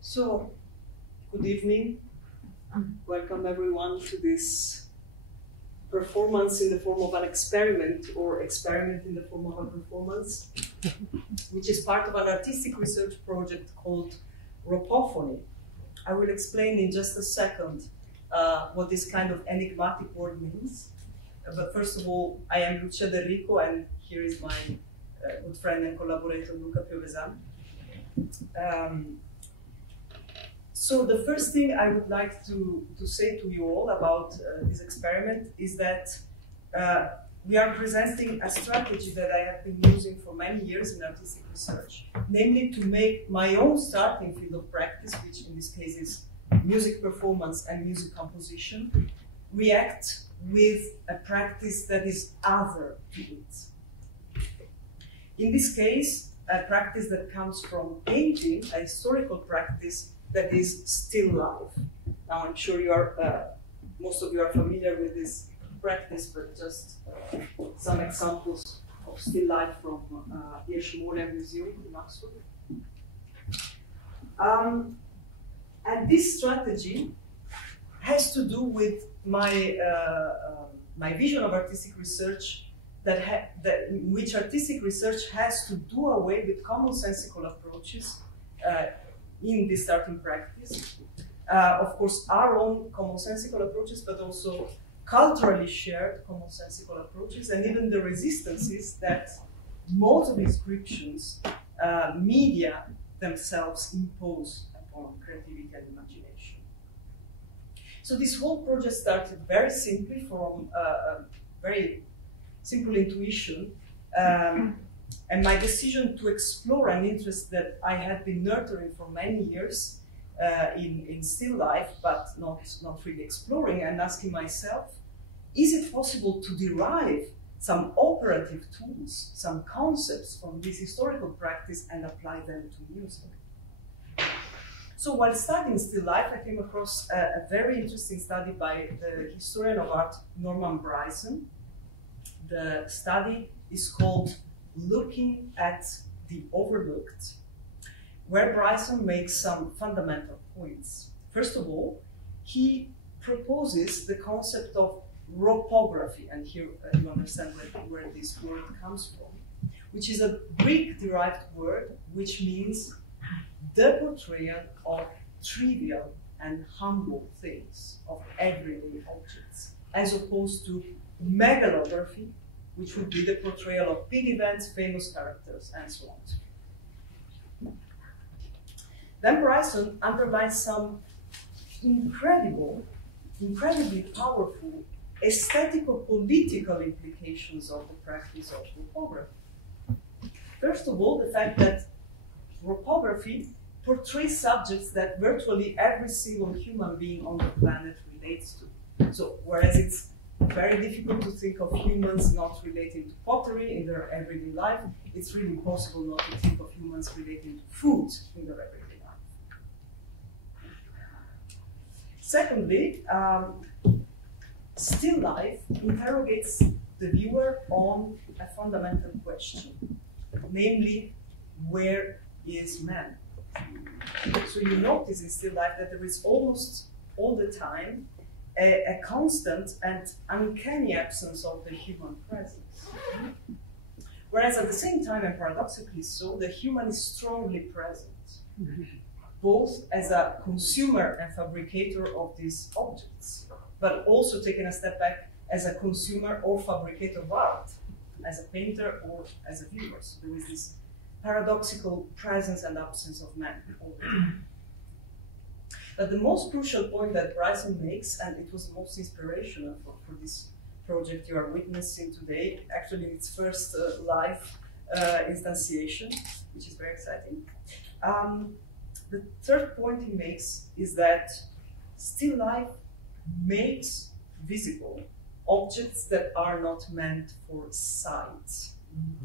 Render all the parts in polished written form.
So, good evening. Welcome everyone to this performance in the form of an experiment, or experiment in the form of a performance, which is part of an artistic research project called Rhopophony. I will explain in just a second what this kind of enigmatic word means. But first of all, I am Lucia Del Rico, and here is my good friend and collaborator, Luca Piovesan. So the first thing I would like to say to you all about this experiment is that we are presenting a strategy that I have been using for many years in artistic research, namely to make my own starting field of practice, which in this case is music performance and music composition, react with a practice that is other to it. In this case, a practice that comes from painting, a historical practice that is still life. Now, I'm sure you are, most of you are familiar with this practice, but just some examples of still life from Hirschmoder Museum in Oxford. And this strategy has to do with my my vision of artistic research, in which artistic research has to do away with commonsensical approaches in the starting practice. Of course, our own commonsensical approaches, but also culturally shared commonsensical approaches, and even the resistances that modes of inscriptions, media themselves impose upon creativity and imagination. So this whole project started very simply from a very simple intuition, and my decision to explore an interest that I had been nurturing for many years in still life, but not really exploring, and asking myself, is it possible to derive some operative tools, some concepts from this historical practice and apply them to music? So while studying still life, I came across a very interesting study by the historian of art, Norman Bryson. The study is called Looking at the Overlooked, where Bryson makes some fundamental points. First of all, he proposes the concept of rhopography, and here you understand where this word comes from, which is a Greek-derived word which means the portrayal of trivial and humble things, of everyday objects, as opposed to megalography, which would be the portrayal of big events, famous characters, and so on. Then Bryson underlines some incredibly powerful aesthetico-political implications of the practice of rhopography. First of all, the fact that rhopography portrays subjects that virtually every single human being on the planet relates to. So, whereas it's very difficult to think of humans not relating to pottery in their everyday life, it's really impossible not to think of humans relating to food in their everyday life. Secondly, still life interrogates the viewer on a fundamental question, namely, where is man? So you notice in still life that there is almost all the time a constant and uncanny absence of the human presence. Whereas at the same time, and paradoxically so, the human is strongly present, both as a consumer and fabricator of these objects, but also taking a step back as a consumer or fabricator of art, as a painter or as a viewer. So there is this paradoxical presence and absence of man all the time. But the most crucial point that Bryson makes, and it was the most inspirational for this project you are witnessing today, actually its first live instantiation, which is very exciting. The third point he makes is that still life makes visible objects that are not meant for sight.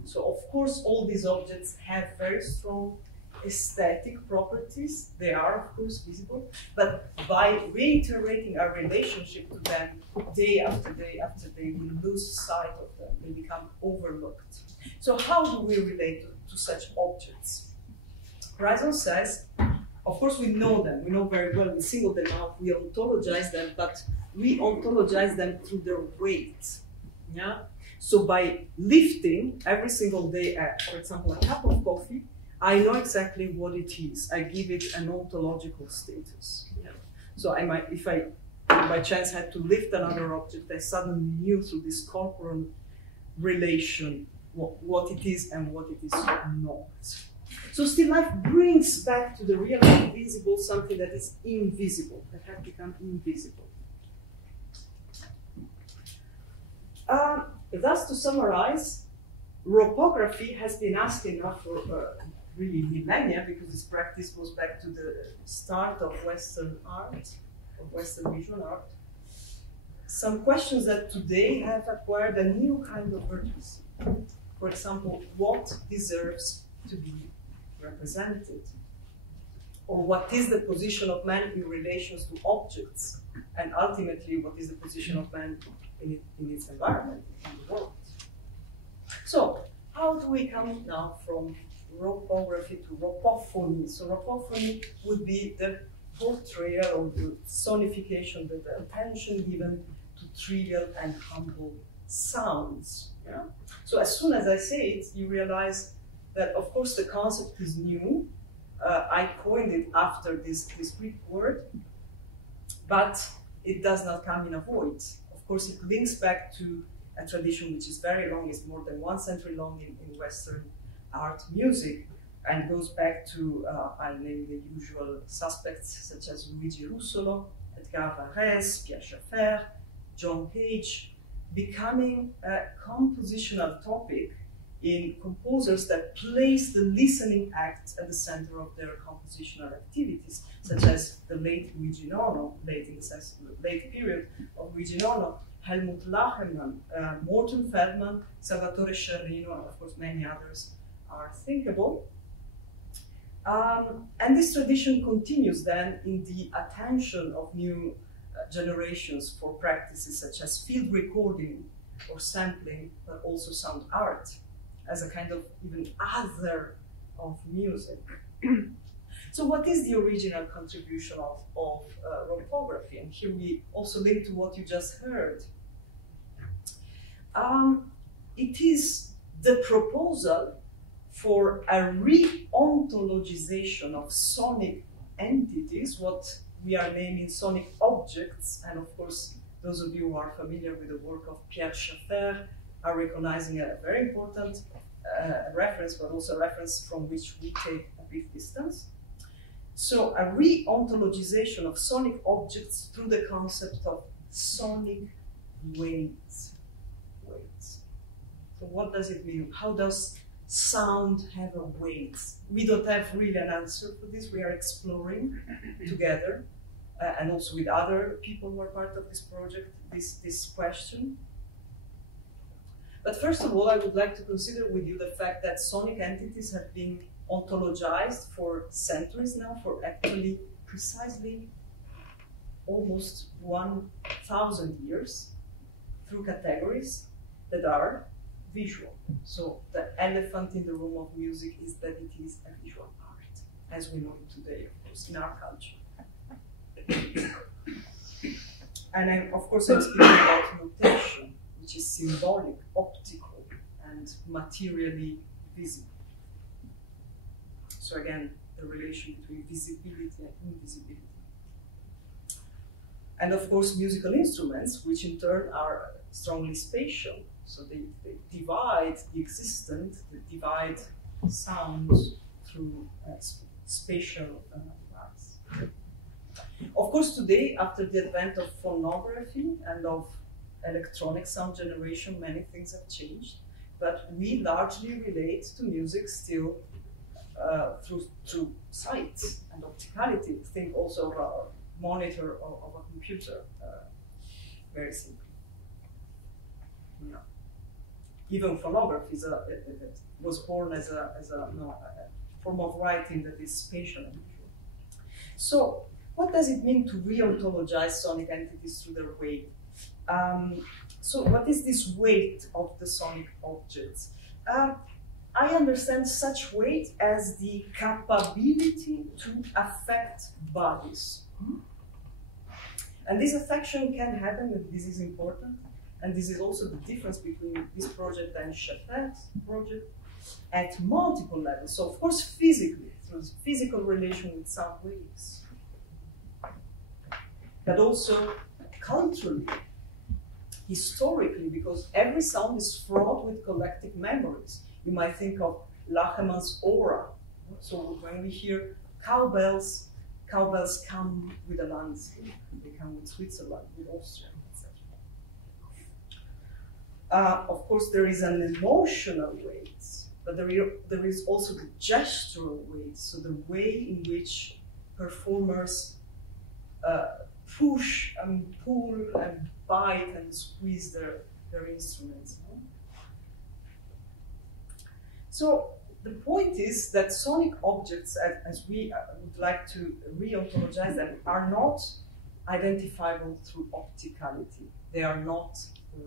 So of course all these objects have very strong aesthetic properties. They are of course visible, but by reiterating our relationship to them day after day after day, we lose sight of them. They become overlooked. So how do we relate to such objects? Bryson says, of course we know them, we know very well, we single them out, we ontologize them, but we ontologize them through their weight. Yeah? So by lifting every single day, for example, a cup of coffee, I know exactly what it is. I give it an ontological status. Yeah. So I might, if I by chance had to lift another object, I suddenly knew through this corporal relation what it is and what it is not. So still life brings back to the real and visible something that is invisible, that has become invisible. Thus, to summarize, Rhopography has been asking now for really millennia, because this practice goes back to the start of Western art, of Western visual art, some questions that today have acquired a new kind of urgency. For example, what deserves to be represented? Or what is the position of man in relations to objects? And ultimately, what is the position of man in its environment, in the world? So, how do we come now from Rhopography to Rhopophony? So Rhopophony would be the portrayal or the sonification, the attention given to trivial and humble sounds. Yeah? So as soon as I say it, you realize that, of course, the concept is new. I coined it after this Greek word, but it does not come in a void. Of course, it links back to a tradition which is very long, it's more than 1 century long in Western art music, and goes back to, I'll name the usual suspects, such as Luigi Russolo, Edgar Varese, Pierre Schaeffer, John Cage, becoming a compositional topic in composers that place the listening act at the center of their compositional activities, such as the late Luigi Nono, late in the late period of Luigi Nono, Helmut Lachermann, Morton Feldman, Salvatore Sciarrino, and of course many others are thinkable. And this tradition continues then in the attention of new generations for practices such as field recording or sampling, but also sound art as a kind of even other of music. So what is the original contribution of Rhopography? And here we also link to what you just heard. It is the proposal for a re-ontologization of sonic entities, what we are naming sonic objects, and of course, those of you who are familiar with the work of Pierre Schaeffer are recognizing a very important reference, but also a reference from which we take a brief distance. So a re-ontologization of sonic objects through the concept of sonic weights. So what does it mean? How does sound have a weight? We don't have really an answer for this. We are exploring together, and also with other people who are part of this project, this question. But first of all, I would like to consider with you the fact that sonic entities have been ontologized for centuries now, for actually precisely almost 1,000 years, through categories that are visual. So the elephant in the room of music is that it is a visual art, as we know it today, of course, in our culture. And of course, I'm speaking about notation, which is symbolic, optical, and materially visible. So again, the relation between visibility and invisibility. And of course, musical instruments, which in turn are strongly spatial. So they divide the existent, they divide sounds through spatial lines. Of course, today, after the advent of phonography and of electronic sound generation, many things have changed, but we largely relate to music still through sight and opticality. Think also of a monitor of a computer, very simply. Yeah. Even phonography was born as a form of writing that is spatial and visual. So, what does it mean to re-ontologize sonic entities through their weight? So, what is this weight of the sonic objects? I understand such weight as the capability to affect bodies. And this affection can happen, and this is important, and this is also the difference between this project and Chapin's project, at multiple levels. So of course physically, through physical relation with sound waves, but also culturally, historically, because every sound is fraught with collective memories. You might think of Lachemann's aura. So when we hear cowbells come with a landscape. They come with Switzerland, with Austria, etc. Of course, there is an emotional weight, but there is also the gestural weight, so the way in which performers push and pull and bite and squeeze their instruments. So the point is that sonic objects, as we would like to re-ontologize them, are not identifiable through opticality. They are not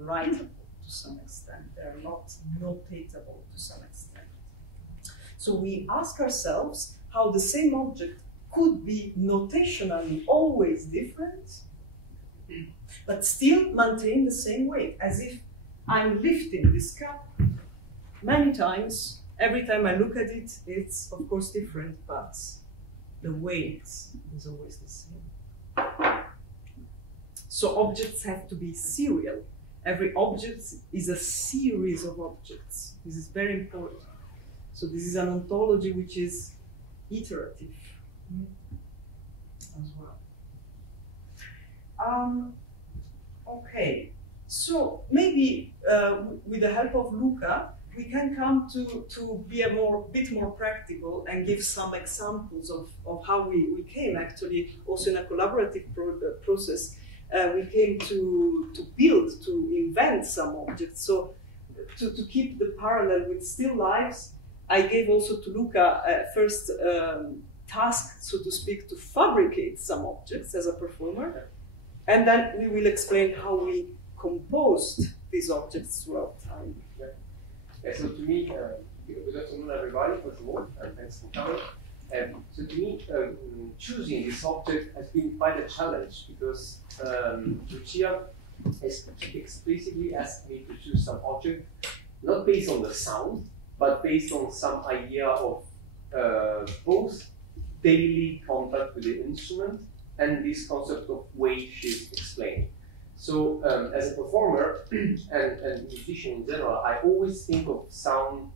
writable to some extent. They are not notatable to some extent. So we ask ourselves how the same object could be notationally always different, but still maintain the same weight, as if I'm lifting this cup many times. Every time I look at it, it's of course different, but the weight is always the same. So objects have to be serial. Every object is a series of objects. This is very important. So this is an ontology which is iterative as well. Okay, so maybe with the help of Luca, we can come to be bit more practical and give some examples of how we came actually also in a collaborative process. We came to build, to invent some objects. So to keep the parallel with still lives, I gave also to Luca first task, so to speak, to fabricate some objects as a performer. And then we will explain how we composed these objects throughout time. Yeah, so to me, good afternoon everybody, first of all, and thanks for coming. So to me, choosing this object has been quite a challenge because Lucia has explicitly asked me to choose some object, not based on the sound, but based on some idea of both daily contact with the instrument and this concept of weight she's explaining. So as a performer and musician in general, I always think of sound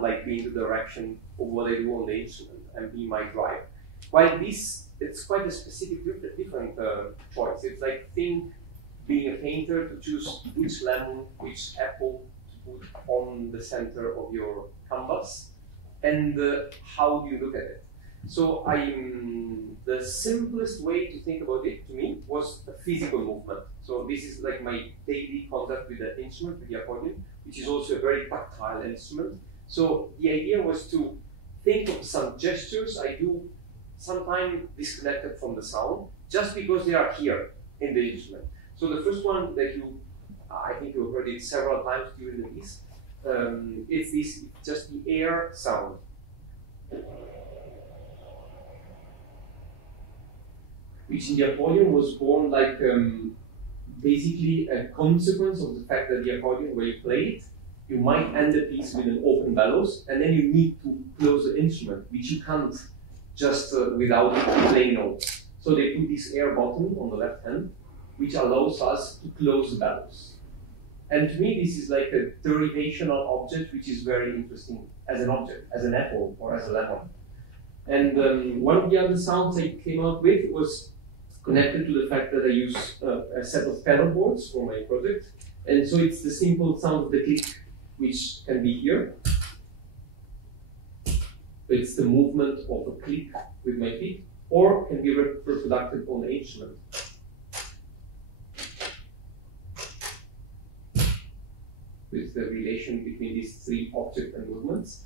like being the direction of what I do on the instrument and being my drive. While this, it's quite a specific, different choice. It's like being a painter to choose which lemon, which apple to put on the center of your canvas, and how do you look at it. So the simplest way to think about it, to me, was a physical movement. So this is like my daily contact with the instrument, with the accordion, which is also a very tactile instrument. So the idea was to think of some gestures I do sometimes disconnected from the sound, just because they are here in the instrument. So the first one that I think you heard it several times during the piece, it's this, just the air sound. Which in the accordion was born like basically a consequence of the fact that the accordion, when you play it, you might end the piece with an open bellows, and then you need to close the instrument, which you can't just without playing notes. So they put this air button on the left hand, which allows us to close the bellows. And to me, this is like a derivational object, which is very interesting as an object, as an apple or as a lemon. And one of the other sounds I came out with was connected to the fact that I use a set of pedal boards for my project. And so it's the simple sound of the click, which can be here. It's the movement of a click with my feet, or can be reproduced on the instrument. With the relation between these three objects and movements.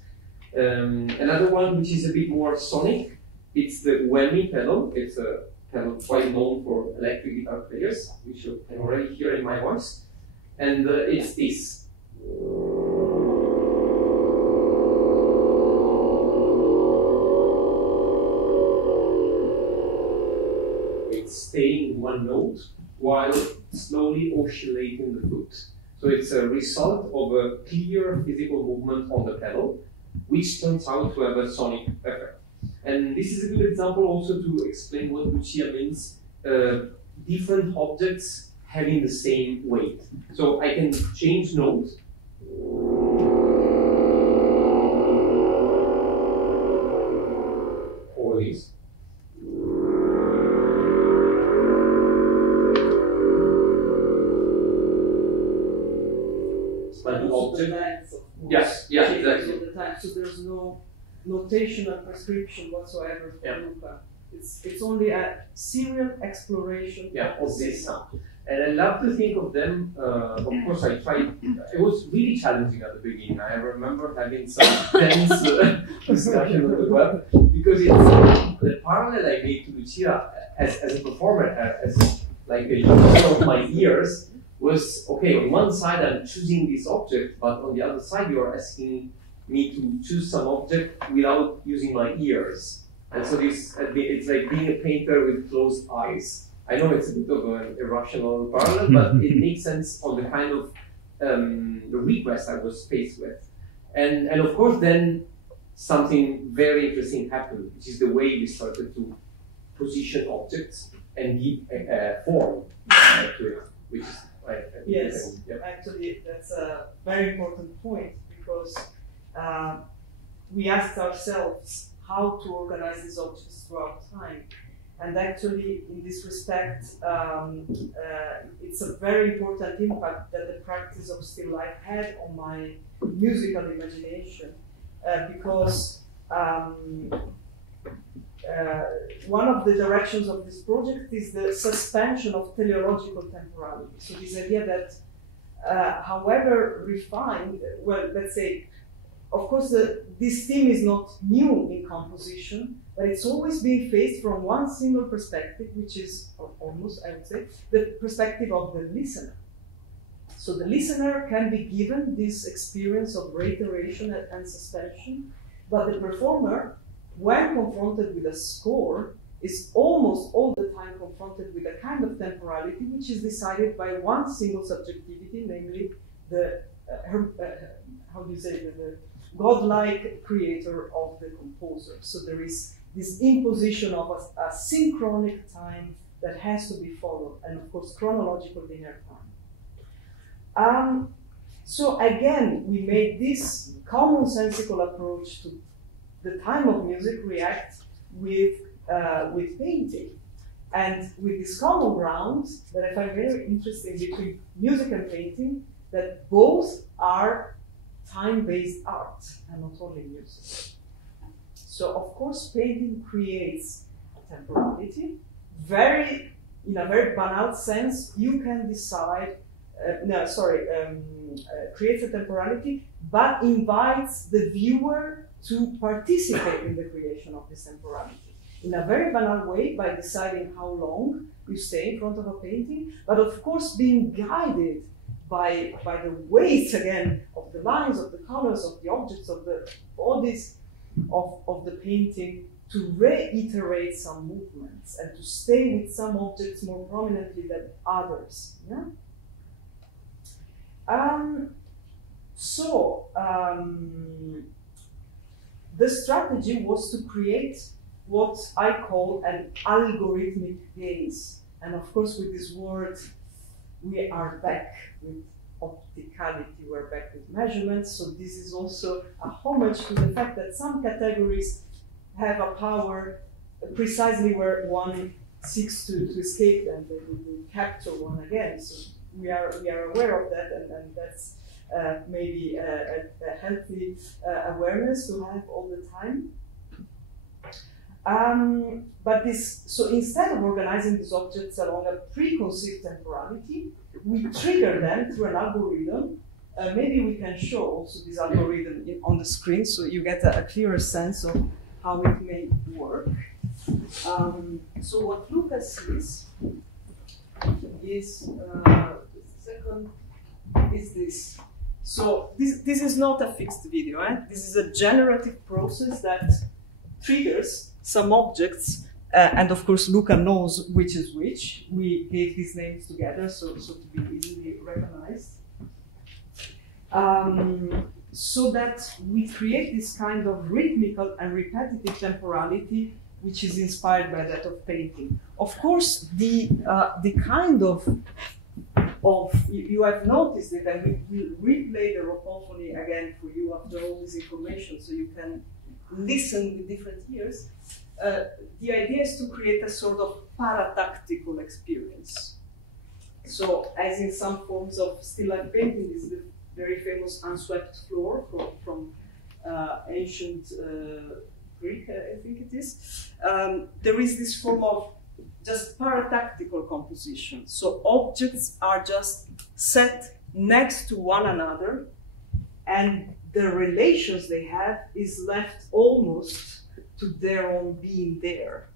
Another one, which is a bit more sonic, it's the whammy pedal. It's a pedal quite known for electric guitar players, which you can already hear in my voice. And it's this. staying in one note while slowly oscillating the foot. So it's a result of a clear physical movement on the pedal, which turns out to have a sonic effect. And this is a good example also to explain what Lucia means, different objects having the same weight. So I can change notes. Or this. But the object. Yes, yeah, exactly. All the time, so there's no notational prescription whatsoever for Luca. It's only a serial exploration of this sound. And I love to think of them, of course I tried, it was really challenging at the beginning. I remember having some tense discussion on the web, because it's the parallel I made to Lucia as a performer, as like a user of my ears, was, okay, on one side I'm choosing this object, but on the other side you're asking me to choose some object without using my ears. And so this, it's like being a painter with closed eyes. I know it's a bit of an irrational parallel, but it makes sense on the kind of the request I was faced with. And of course then something very interesting happened, which is the way we started to position objects and give form to it, which is yes, actually that's a very important point, because we asked ourselves how to organize these objects throughout time. And actually, in this respect, it's a very important impact that the practice of still life had on my musical imagination, because one of the directions of this project is the suspension of teleological temporality. So this idea that, however refined, well, let's say, of course, this theme is not new in composition, but it's always been faced from one single perspective, which is almost, I would say, the perspective of the listener. So the listener can be given this experience of reiteration and suspension, but the performer, when confronted with a score, is almost all the time confronted with a kind of temporality which is decided by one single subjectivity, namely the, how do you say, the godlike creator of the composer. So there is this imposition of a synchronic time that has to be followed, and of course chronological linear time. So again, we made this commonsensical approach to the time of music react with painting, and with this common ground that I find very interesting between music and painting, that both are time-based art and not only music. So of course painting creates temporality. In a very banal sense, you can decide, creates a temporality, but invites the viewer to participate in the creation of this temporality. In a very banal way, by deciding how long you stay in front of a painting, but of course being guided by the weight, again, of the lines, of the colors, of the objects, of the bodies of the painting, to reiterate some movements and to stay with some objects more prominently than others. Yeah? The strategy was to create what I call an algorithmic gaze. And of course, with this word, we are back with opticality, we're back with measurements. So this is also a homage to the fact that some categories have a power precisely where one seeks to escape them, they will capture one again. So we are aware of that, and that's maybe a healthy awareness to have all the time. So instead of organizing these objects along a preconceived temporality, we trigger them through an algorithm. Maybe we can show also this algorithm on the screen so you get a clearer sense of how it may work. So what Lucas sees is, is this. So this is not a fixed video. This is a generative process that triggers some objects And of course, Luca knows which is which. We gave these names together so to be easily recognized. So that we create this kind of rhythmical and repetitive temporality, which is inspired by that of painting. Of course, the kind of you have noticed it, and we will replay the Rhopophony again for you after all this information, so you can listen with different ears. The idea is to create a sort of paratactical experience. So, as in some forms of still life painting, this is the very famous unswept floor from ancient Greek, I think it is. There is this form of just paratactical composition. So objects are just set next to one another, and the relations they have is left almost to their own being there.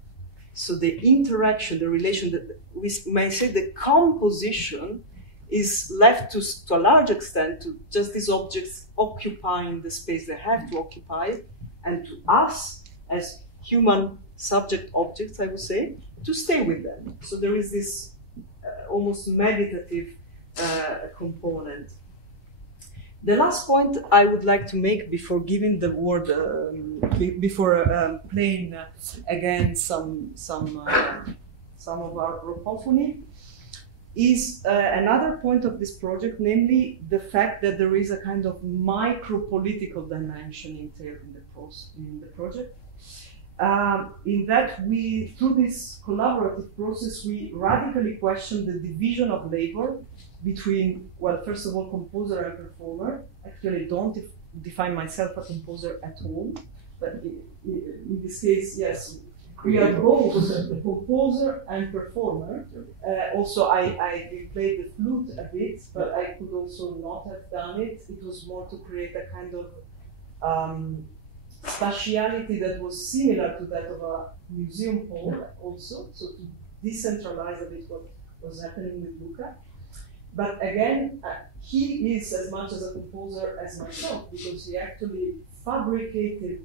So the interaction, the relation, we may say the composition is left to a large extent to just these objects occupying the space they have to occupy, and to us as human subject objects, I would say, to stay with them. So there is this almost meditative component. The last point I would like to make before giving the word, before playing again some of our Rhopophony, is another point of this project, namely the fact that there is a kind of micro-political dimension entailed in the project. In that we, through this collaborative process, we radically question the division of labor between, well, first of all, composer and performer. Actually, I don't define myself a composer at all, but in this case, yes, we are both the composer and performer. Also, I played the flute a bit, but I could also not have done it. It was more to create a kind of spatiality that was similar to that of a museum hall also, so to decentralize a bit what was happening with Luca. But again, he is as much as a composer as myself, because he actually fabricated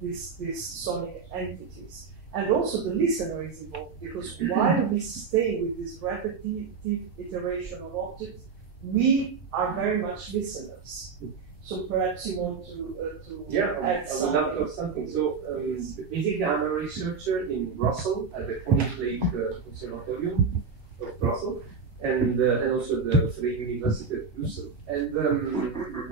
these sonic entities. And also the listener is involved, because while we stay with this repetitive iteration of objects, we are very much listeners. So perhaps you want to add something. I would love to something. So basically, I'm a researcher in Brussels at the Koninklijk Conservatorium of Brussels, and also the Vrije University of Brussels. And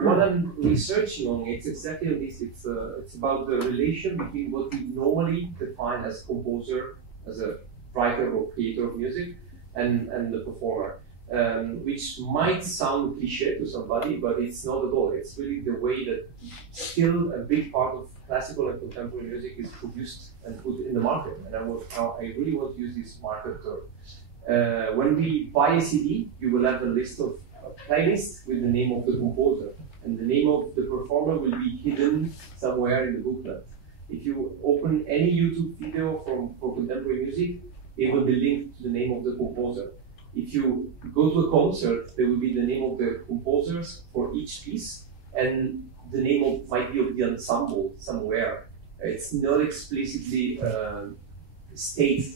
what I'm researching on, it's exactly this. It's about the relation between what we normally define as composer, as a writer or creator of music, and the performer. Which might sound cliché to somebody, but it's not at all. It's really the way that still a big part of classical and contemporary music is produced and put in the market. And I really want to use this market term. When we buy a CD, you will have a list of playlists with the name of the composer, and the name of the performer will be hidden somewhere in the booklet. If you open any YouTube video for contemporary music, it will be linked to the name of the composer. If you go to a concert, there will be the name of the composers for each piece, and the name might be of the ensemble somewhere. It's not explicitly stated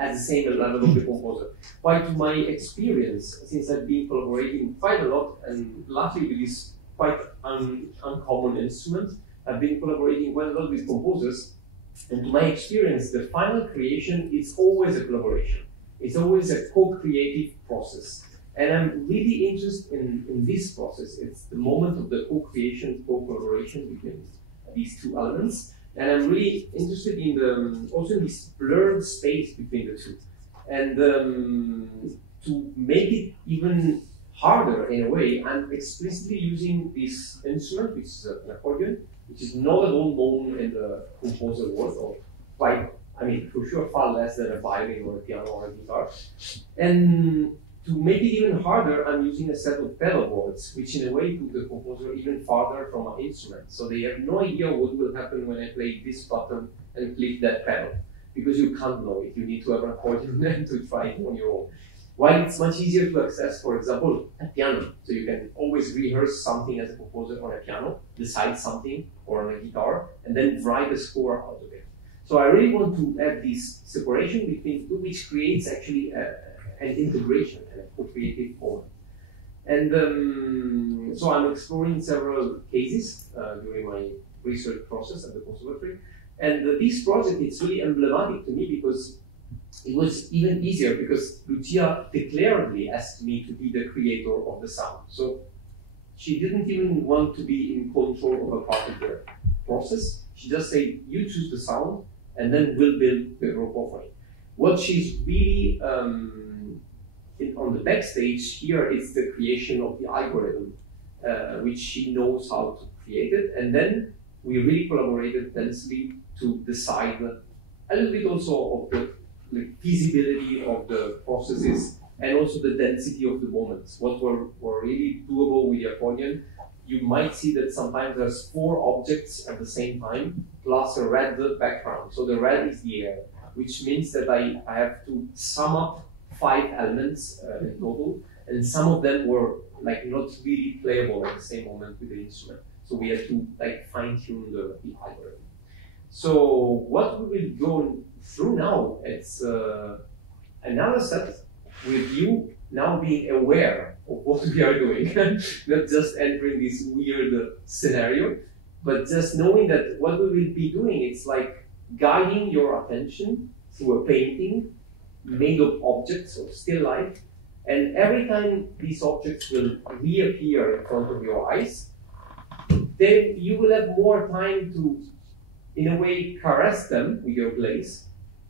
at the same level of the composer. But to my experience, since I've been collaborating quite a lot, and luckily with this quite uncommon instrument, I've been collaborating quite a lot with composers, and to my experience, the final creation is always a collaboration. It's always a co-creative process. And I'm really interested in this process. It's the moment of the co-creation, co-collaboration between these two elements. And I'm really interested in also in this blurred space between the two. And to make it even harder in a way, I'm explicitly using this instrument, which is an accordion, which is not at all known in the composer world, or quite, I mean, for sure, far less than a violin or a piano or a guitar. And to make it even harder, I'm using a set of pedal boards, which in a way put the composer even farther from an instrument. So they have no idea what will happen when I play this button and click that pedal, because you can't know it. You need to have an accordion to try it on your own. While it's much easier to access, for example, a piano. So you can always rehearse something as a composer on a piano, decide something, or on a guitar, and then write a score out of it. So I really want to have this separation between the two, which creates actually an integration and a co-creative moment. And so I'm exploring several cases during my research process at the conservatory. And this project is really emblematic to me because it was even easier because Lucia declaredly asked me to be the creator of the sound. So she didn't even want to be in control of a part of the process. She just said, you choose the sound and then we'll build the Rhopophony. What she's really on the backstage here is the creation of the algorithm, which she knows how to create it. And then we really collaborated densely to decide a little bit also of the feasibility of the processes and also the density of the moments. What were really doable with the accordion. You might see that sometimes there's 4 objects at the same time, plus a red background. So the red is the air, which means that I have to sum up 5 elements in total, and some of them were like not really playable at the same moment with the instrument. So we had to like fine-tune the algorithm. So what we will go through now, it's another set with you now being aware of what we are doing, not just entering this weird scenario, but just knowing that what we will be doing, it's like guiding your attention through a painting made of objects of still life, and every time these objects will reappear in front of your eyes, then you will have more time to, in a way, caress them with your glaze,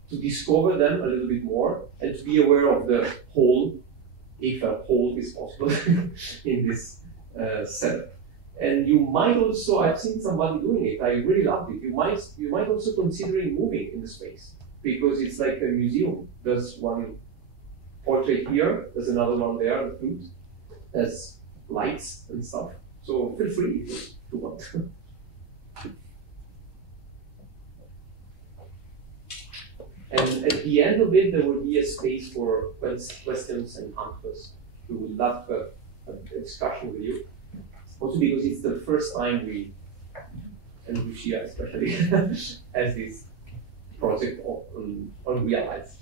to discover them a little bit more, and to be aware of the whole, if a whole is possible in this setup. And you might also, I've seen somebody doing it, I really loved it. You might also considering moving in the space, because it's like a museum. There's one portrait here, there's another one there, the flute, there's lights and stuff. So feel free if you want. And at the end of it, there will be a space for questions and answers. We would love a discussion with you. Also because it's the first time we, and Lucia especially, has this project on Realize.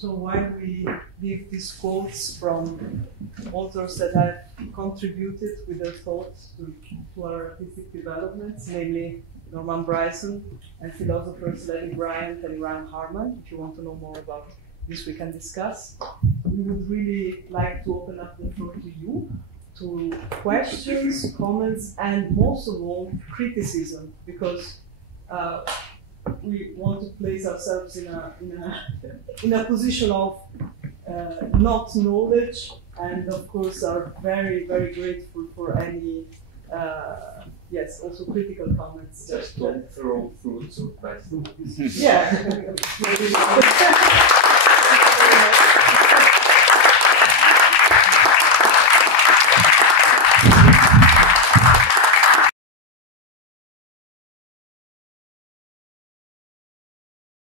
So while we leave these quotes from authors that have contributed with their thoughts to our artistic developments, namely Norman Bryson and philosophers Levi Bryant and Ryan Harman, if you want to know more about this, we can discuss. We would really like to open up the floor to you, to questions, comments, and most of all, criticism, because we want to place ourselves in a position of not knowledge, and of course are very, very grateful for any yes, also critical comments. Just don't throw fruits or vegetables. Yeah.